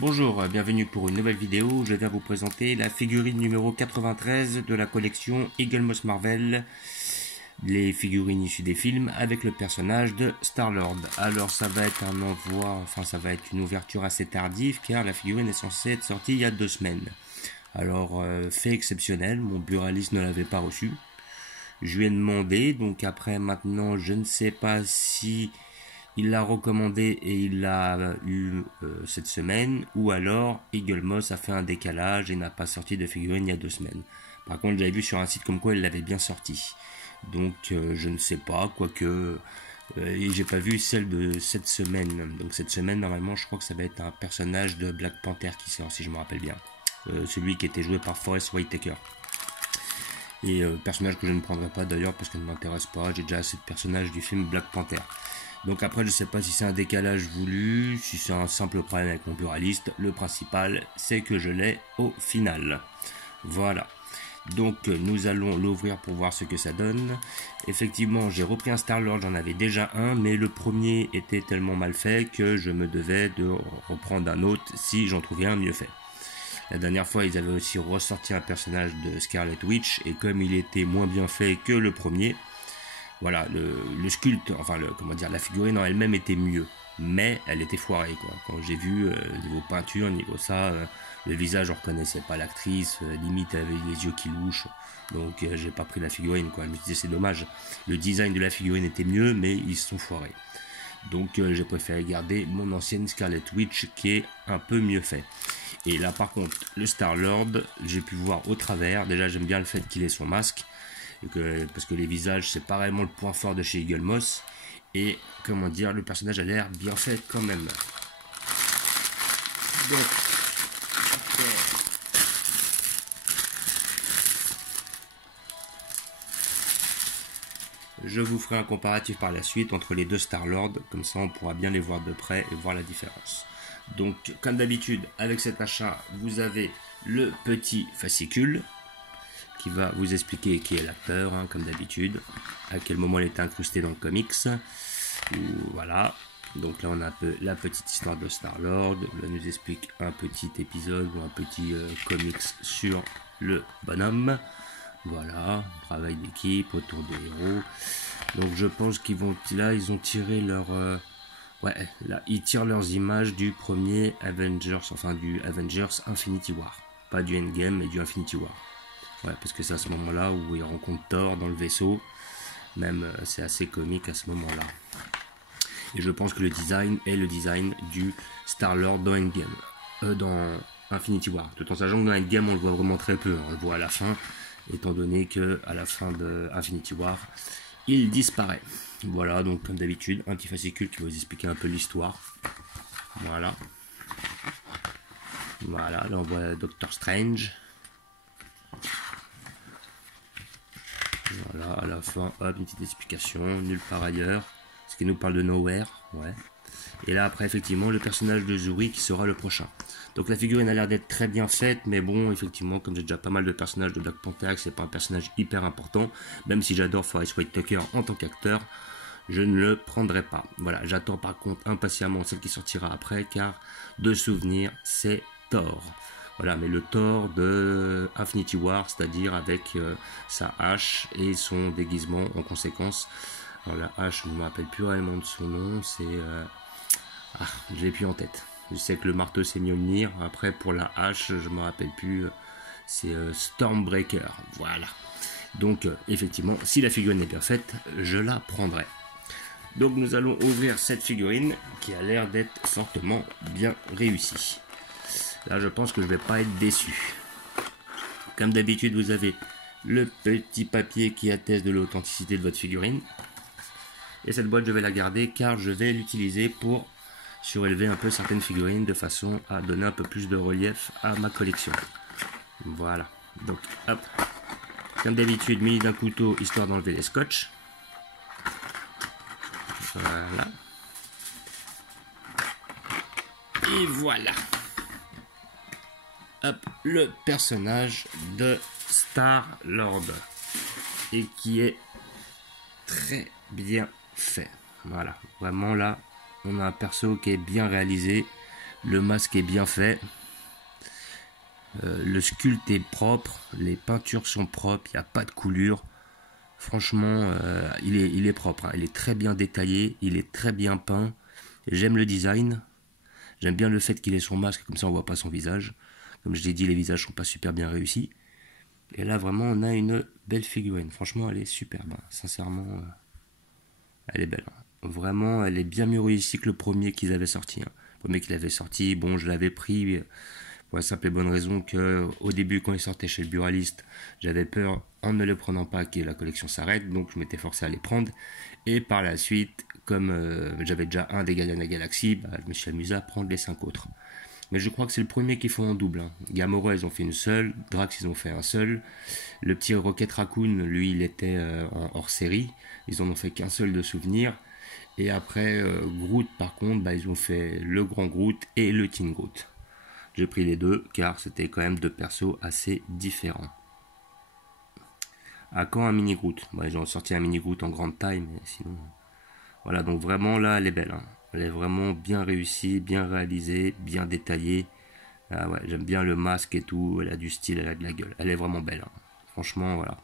Bonjour, bienvenue pour une nouvelle vidéo. Je viens vous présenter la figurine numéro 93 de la collection Eagle Moss Marvel, les figurines issues des films avec le personnage de Star-Lord. Alors ça va être un envoi, enfin ça va être une ouverture assez tardive car la figurine est censée être sortie il y a 2 semaines. Alors fait exceptionnel, mon buraliste ne l'avait pas reçu. Je lui ai demandé, donc après maintenant je ne sais pas si il l'a recommandé et il l'a eu cette semaine, ou alors Eagle Moss a fait un décalage et n'a pas sorti de figurine il y a 2 semaines. Par contre, j'avais vu sur un site comme quoi il l'avait bien sorti. Donc je ne sais pas, quoique et j'ai pas vu celle de cette semaine. Donc cette semaine, normalement, je crois que ça va être un personnage de Black Panther qui sort, si je me rappelle bien. Celui qui était joué par Forest Whitaker. Et personnage que je ne prendrai pas d'ailleurs parce qu'elle ne m'intéresse pas. J'ai déjà assez de personnages du film Black Panther. Donc après, je sais pas si c'est un décalage voulu, si c'est un simple problème avec mon buraliste. Le principal, c'est que je l'ai au final. Voilà. Donc nous allons l'ouvrir pour voir ce que ça donne. Effectivement, j'ai repris un Star-Lord, j'en avais déjà un, mais le premier était tellement mal fait que je me devais de reprendre un autre si j'en trouvais un mieux fait. La dernière fois, ils avaient aussi ressorti un personnage de Scarlet Witch, et comme il était moins bien fait que le premier, voilà, le sculpte, enfin la figurine en elle-même était mieux, mais elle était foirée quoi. Quand j'ai vu niveau peinture, niveau ça, le visage, on reconnaissait pas l'actrice, limite elle avait les yeux qui louchent, donc j'ai pas pris la figurine quoi. Je me disais c'est dommage, le design de la figurine était mieux, mais ils se sont foirés. Donc j'ai préféré garder mon ancienne Scarlet Witch qui est un peu mieux fait. Et là par contre, le Star-Lord, j'ai pu voir au travers. Déjà j'aime bien le fait qu'il ait son masque, parce que les visages c'est pas vraiment le point fort de chez Eagle Moss. Et comment dire, le personnage a l'air bien fait quand même. Donc, je vous ferai un comparatif par la suite entre les deux Star-Lord, comme ça on pourra bien les voir de près et voir la différence. Donc comme d'habitude avec cet achat, vous avez le petit fascicule qui va vous expliquer qui est l'acteur, hein, comme d'habitude, à quel moment il est incrusté dans le comics. Voilà. Donc là on a un peu la petite histoire de Star-Lord, là nous explique un petit épisode ou un petit comics sur le bonhomme. Voilà, travail d'équipe autour des héros. Donc je pense qu'ils vont là, ils ont tiré leur ouais, là ils tirent leurs images du premier Avengers, enfin du Avengers Infinity War, pas du Endgame mais du Infinity War. Ouais, parce que c'est à ce moment-là où ils rencontrent Thor dans le vaisseau. Même c'est assez comique à ce moment-là. Et je pense que le design est le design du Star-Lord dans Endgame, dans Infinity War. Tout en sachant que dans Endgame on le voit vraiment très peu, on le voit à la fin, étant donné que à la fin de Infinity War, il disparaît. Voilà, donc comme d'habitude, un petit fascicule qui va vous expliquer un peu l'histoire. Voilà. Voilà, là on voit Doctor Strange. Voilà, à la fin, hop, une petite explication, nulle part ailleurs. Ce qui nous parle de Nowhere, ouais. Et là après effectivement le personnage de Zuri qui sera le prochain. Donc la figurine a l'air d'être très bien faite, mais bon effectivement comme j'ai déjà pas mal de personnages de Black Panther, c'est pas un personnage hyper important, même si j'adore Forest Whitaker en tant qu'acteur, je ne le prendrai pas. Voilà, j'attends par contre impatiemment celle qui sortira après, car de souvenir c'est Thor. Voilà, mais le Thor de Infinity War, c'est-à-dire avec sa hache et son déguisement en conséquence. Alors la hache, je ne me rappelle plus réellement de son nom, c'est... Ah, je l'ai plus en tête. Je sais que le marteau c'est Mjolnir, après pour la hache, je me rappelle plus, c'est Stormbreaker, voilà. Donc effectivement, si la figurine est bien faite, je la prendrai. Donc nous allons ouvrir cette figurine qui a l'air d'être fortement bien réussie. Là je pense que je ne vais pas être déçu. Comme d'habitude vous avez le petit papier qui atteste de l'authenticité de votre figurine. Et cette boîte je vais la garder car je vais l'utiliser pour surélever un peu certaines figurines de façon à donner un peu plus de relief à ma collection. Voilà. Donc hop. Comme d'habitude, muni d'un couteau histoire d'enlever les scotch. Voilà. Et voilà. Hop, le personnage de Star-Lord. Et qui est très bien fait. Voilà. Vraiment là, on a un perso qui est bien réalisé. Le masque est bien fait. Le sculpte est propre. Les peintures sont propres. Il n'y a pas de coulure. Franchement, il est propre. Hein. Il est très bien détaillé. Il est très bien peint. J'aime le design. J'aime bien le fait qu'il ait son masque. Comme ça, on voit pas son visage. Comme je l'ai dit, les visages sont pas super bien réussis. Et là, vraiment, on a une belle figurine. Franchement, elle est superbe. Hein. Sincèrement, elle est belle. Hein. Vraiment, elle est bien mieux réussie que le premier qu'ils avaient sorti. Hein. Le premier qu'il avait sorti, bon, je l'avais pris pour la simple et bonne raison que au début, quand il sortait chez le buraliste, j'avais peur, en ne le prenant pas, que la collection s'arrête. Donc, je m'étais forcé à les prendre. Et par la suite, comme j'avais déjà un des Gardiens de la Galaxie, bah, je me suis amusé à prendre les 5 autres. Mais je crois que c'est le premier qu'ils font en double. Hein. Gamora, ils ont fait une seule. Drax, ils ont fait un seul. Le petit Rocket Raccoon, lui, il était en hors série. Ils en ont fait qu'un seul de souvenir. Et après, Groot, par contre, bah, ils ont fait le grand Groot et le Teen Groot. J'ai pris les deux, car c'était quand même deux persos assez différents. À quand un mini Groot? Bah, ils ont sorti un mini Groot en grande taille, mais sinon... Voilà, donc vraiment, là, elle est belle. Hein. Elle est vraiment bien réussie, bien réalisée, bien détaillée. Ah ouais, j'aime bien le masque et tout. Elle a du style, elle a de la gueule. Elle est vraiment belle. Hein. Franchement, voilà.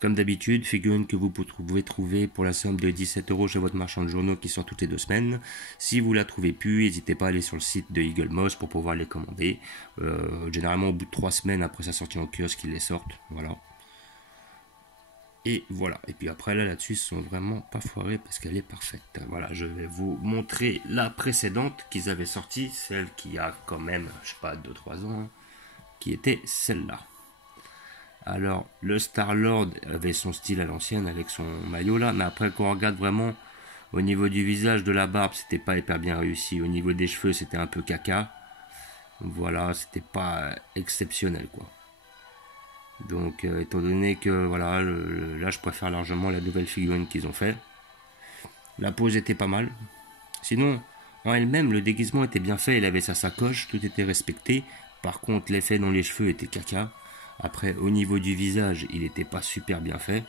Comme d'habitude, figurine que vous pouvez trouver pour la somme de 17 € chez votre marchand de journaux qui sort toutes les 2 semaines. Si vous la trouvez plus, n'hésitez pas à aller sur le site de Eagle Moss pour pouvoir les commander. Généralement, au bout de 3 semaines après sa sortie en kiosque, ils les sortent. Voilà. Et voilà. Et puis après, là-dessus, ils sont vraiment pas foirés parce qu'elle est parfaite. Voilà, je vais vous montrer la précédente qu'ils avaient sortie. Celle qui a quand même, je sais pas, 2-3 ans. Hein, qui était celle-là. Alors, le Star-Lord avait son style à l'ancienne avec son maillot là. Mais après, quand on regarde vraiment au niveau du visage, de la barbe, c'était pas hyper bien réussi. Au niveau des cheveux, c'était un peu caca. Voilà, c'était pas exceptionnel quoi. Donc, étant donné que voilà, là je préfère largement la nouvelle figurine qu'ils ont fait. La pose était pas mal. Sinon, en elle-même, le déguisement était bien fait. Elle avait sa sacoche, tout était respecté. Par contre, l'effet dans les cheveux était caca. Après, au niveau du visage, il était pas super bien fait.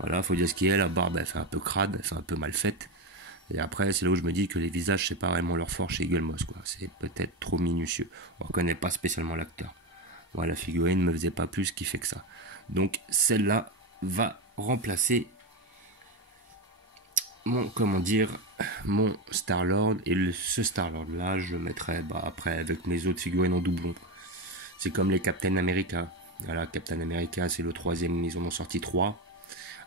Voilà, faut dire ce qu'il y a. La barbe, elle fait un peu crade, elle fait un peu mal faite. Et après, c'est là où je me dis que les visages, c'est pas vraiment leur fort chez Eagle Moss, quoi. C'est peut-être trop minutieux. On reconnaît pas spécialement l'acteur. Voilà, la figurine ne me faisait pas plus kiffer que ça. Donc celle-là va remplacer mon, comment dire, mon Star-Lord. Et ce Star-Lord là, je le mettrai après avec mes autres figurines en doublon. C'est comme les Captain America. Voilà, Captain America, c'est le troisième, ils en ont sorti 3.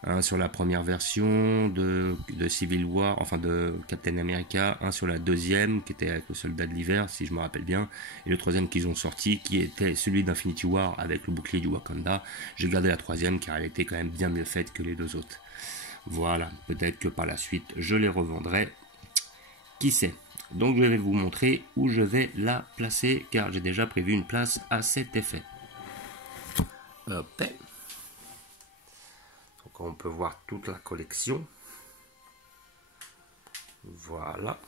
Un sur la première version de Civil War, enfin de Captain America, un sur la deuxième qui était avec le soldat de l'hiver si je me rappelle bien, et le troisième qu'ils ont sorti qui était celui d'Infinity War avec le bouclier du Wakanda. J'ai gardé la troisième car elle était quand même bien mieux faite que les deux autres. Voilà, peut-être que par la suite je les revendrai, qui sait. Donc je vais vous montrer où je vais la placer car j'ai déjà prévu une place à cet effet. Hop. On peut voir toute la collection. Voilà.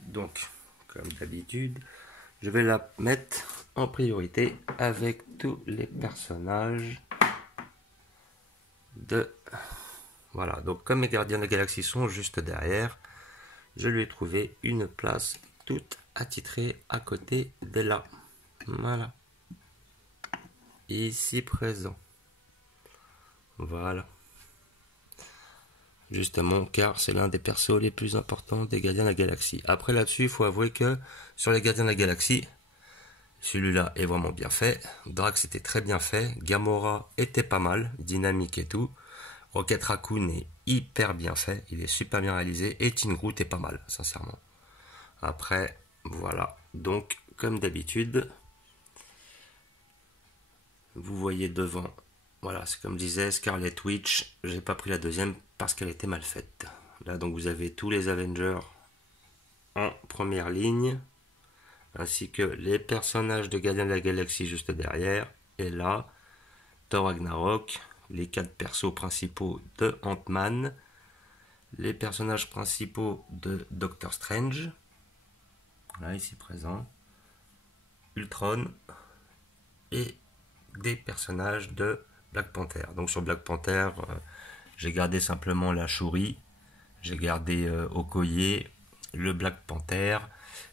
Donc, comme d'habitude, je vais la mettre en priorité avec tous les personnages de... Voilà, donc comme mes gardiens de la galaxie sont juste derrière, je lui ai trouvé une place toute attitrée à côté de là. Voilà. Ici présent. Voilà. Justement, car c'est l'un des persos les plus importants des Gardiens de la Galaxie. Après là-dessus, il faut avouer que sur les Gardiens de la Galaxie, celui-là est vraiment bien fait. Drax était très bien fait. Gamora était pas mal, dynamique et tout. Rocket Raccoon est hyper bien fait, il est super bien réalisé. Et Teen Groot est pas mal, sincèrement. Après, voilà. Donc, comme d'habitude, vous voyez devant... Voilà, c'est comme je disais, Scarlet Witch, j'ai pas pris la deuxième parce qu'elle était mal faite. Là, donc vous avez tous les Avengers en première ligne, ainsi que les personnages de Gardiens de la Galaxie juste derrière. Et là, Thor Ragnarok, les 4 persos principaux de Ant-Man, les personnages principaux de Doctor Strange, là ici présent, Ultron, et des personnages de Black Panther. Donc sur Black Panther, j'ai gardé simplement la Shuri, j'ai gardé Okoye le Black Panther,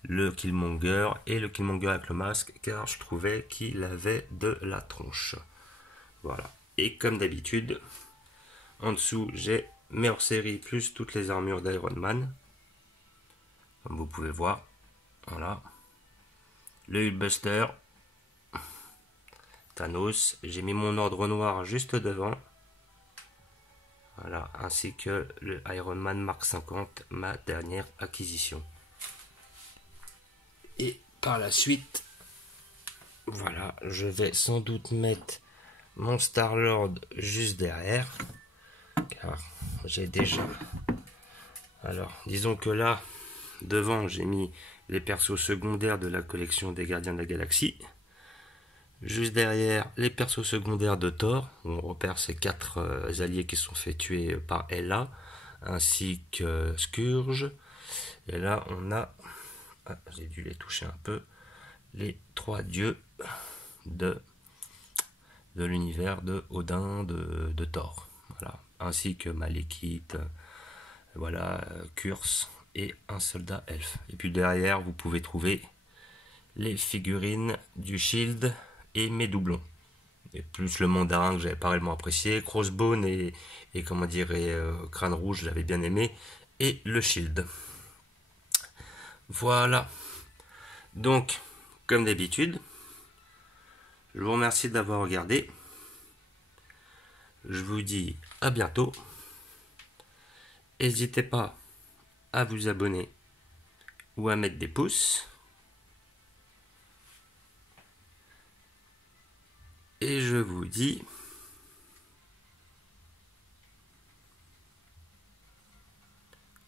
le Killmonger et le Killmonger avec le masque, car je trouvais qu'il avait de la tronche. Voilà. Et comme d'habitude, en dessous, j'ai mes hors-série plus toutes les armures d'Iron Man. Comme vous pouvez voir. Voilà. Le Hulkbuster. Thanos. J'ai mis mon ordre noir juste devant. Voilà. Ainsi que le Iron Man Mark 50, ma dernière acquisition. Et par la suite, voilà, je vais sans doute mettre mon Star-Lord juste derrière. Car j'ai déjà... Alors, disons que là, devant, j'ai mis les persos secondaires de la collection des Gardiens de la Galaxie. Juste derrière, les persos secondaires de Thor. On repère ces 4 alliés qui sont fait tuer par Hela, ainsi que Scourge. Et là, on a... Ah, j'ai dû les toucher un peu. Les 3 dieux de l'univers de Odin, de Thor. Voilà. Ainsi que Malekith, voilà, Kurse et un soldat elfe. Et puis derrière, vous pouvez trouver les figurines du Shield et mes doublons. Et plus le mandarin que j'avais pas réellement apprécié, Crossbone et comment dire, Crâne Rouge, j'avais bien aimé, et le Shield. Voilà. Donc, comme d'habitude, je vous remercie d'avoir regardé. Je vous dis à bientôt. N'hésitez pas à vous abonner ou à mettre des pouces. Et je vous dis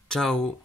ciao.